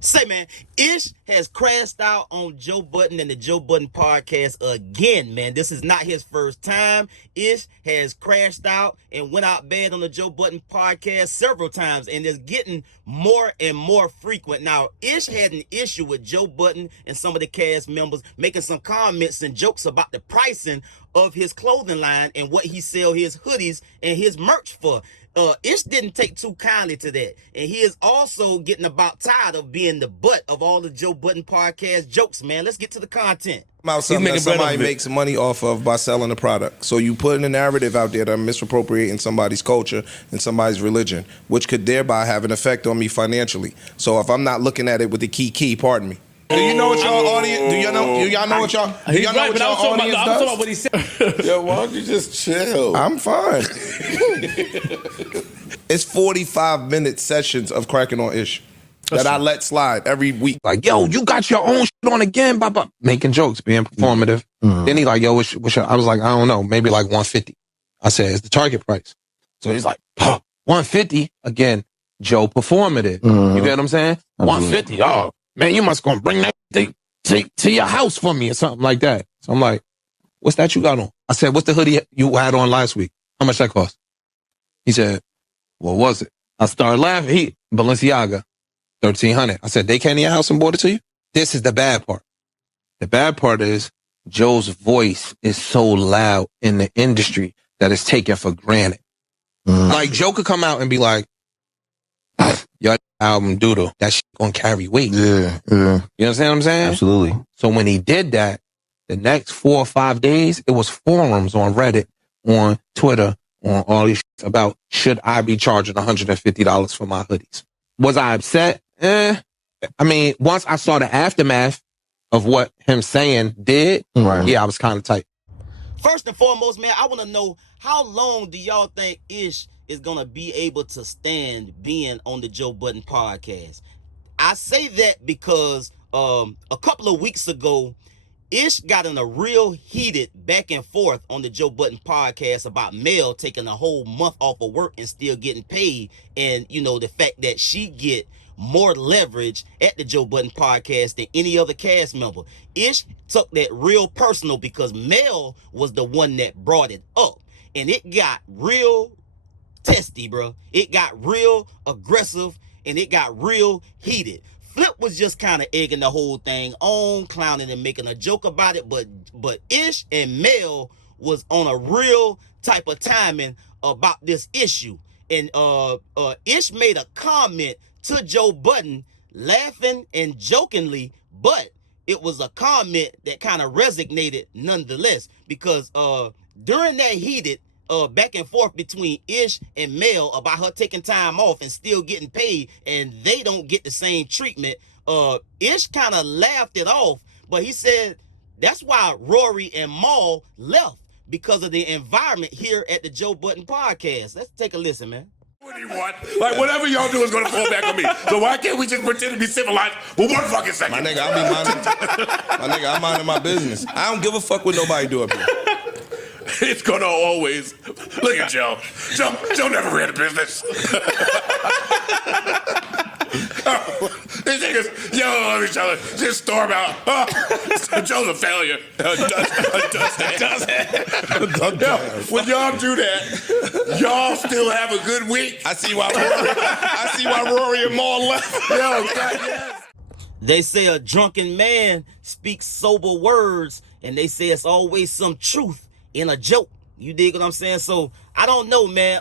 Say, man, Ish has crashed out on Joe Budden and the Joe Budden podcast again, man. This is not his first time. Ish has crashed out and went out bad on the Joe Budden podcast several times, and it's getting more and more frequent. Now, Ish had an issue with Joe Budden and some of the cast members making some comments and jokes about the pricing of his clothing line and what he sell his hoodies and his merch for. Ish didn't take too kindly to that. And he is also getting about tired of being the butt of all the Joe Budden podcast jokes, man. Let's get to the content. About something that somebody makes money off of by selling the product. So you putting a narrative out there that I'm misappropriating somebody's culture and somebody's religion, which could thereby have an effect on me financially. So if I'm not looking at it with the key, pardon me. Do you know what y'all audience? Do y'all know what y'all audience does? I'm talking about what he said. Yo, why don't you just chill? I'm fine. It's 45-minute sessions of cracking on Ish that I let slide every week. Like, yo, you got your own shit on again, blah. Making jokes, being performative. Then he like, yo, what's your, I was like, I don't know, maybe like 150. I said, it's the target price. So he's like, 150 again, Joe performative. You get what I'm saying? 150. Oh, man, you must gonna bring that to your house for me or something like that. So I'm like, what's that you got on? I said, what's the hoodie you had on last week? How much that cost? He said, what was it? I started laughing. Balenciaga, $1,300. I said, they came to your house and bought it to you? This is the bad part. The bad part is Joe's voice is so loud in the industry that it's taken for granted. Like Joe could come out and be like, your album Doodle, that shit gonna carry weight. Yeah. You understand what I'm saying? Absolutely. So when he did that, the next 4 or 5 days, it was forums on Reddit, on Twitter, on all these shit about, should I be charging $150 for my hoodies? Was I upset? I mean, once I saw the aftermath of what him saying did, yeah, I was kind of tight. First and foremost, man, I want to know, how long do y'all think Ish is going to be able to stand being on the Joe Budden podcast? I say that because a couple of weeks ago, Ish got in a real heated back and forth on the Joe Budden podcast about Mel taking a whole month off of work and still getting paid. And, you know, the fact that she get more leverage at the Joe Budden podcast than any other cast member. Ish took that real personal because Mel was the one that brought it up. And it got real testy, bro. It got real aggressive and it got real heated. Flip was just kind of egging the whole thing on, clowning and making a joke about it, but Ish and Mel was on a real type of timing about this issue. And Ish made a comment to Joe Budden, laughing and jokingly, but it was a comment that kind of resonated nonetheless, because during that heated back and forth between Ish and Mel about her taking time off and still getting paid, and they don't get the same treatment, Ish kind of laughed it off, but he said that's why RORY&MAL left, because of the environment here at the Joe Budden podcast. Let's take a listen, man. What do you want? Like, whatever y'all do is going to fall back on me. So why can't we just pretend to be civilized for 1 fucking second? My nigga, I'm minding my business. I don't give a fuck what nobody do up here. It's going to always... Look at Joe. Joe never ran a business. These niggas yelling at each other, just storm out. Joe's a failure. When y'all do that, y'all still have a good week. I see why RORY&MAL left. Yo, God, yes. They say a drunken man speaks sober words, and they say it's always some truth in a joke. You dig what I'm saying? So I don't know, man.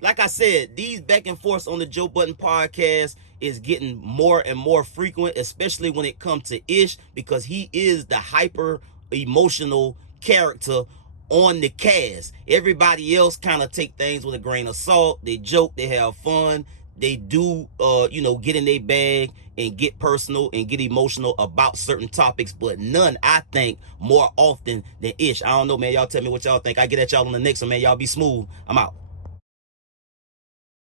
Like I said, these back and forths on the Joe Budden podcast is getting more and more frequent, especially when it comes to Ish, because he is the hyper emotional character on the cast. Everybody else kind of take things with a grain of salt. They joke, they have fun, they do you know, get in their bag and get personal and get emotional about certain topics, but none, I think, more often than Ish. I don't know, man. Y'all tell me what y'all think. I get at y'all on the next one, man. Y'all be smooth. I'm out.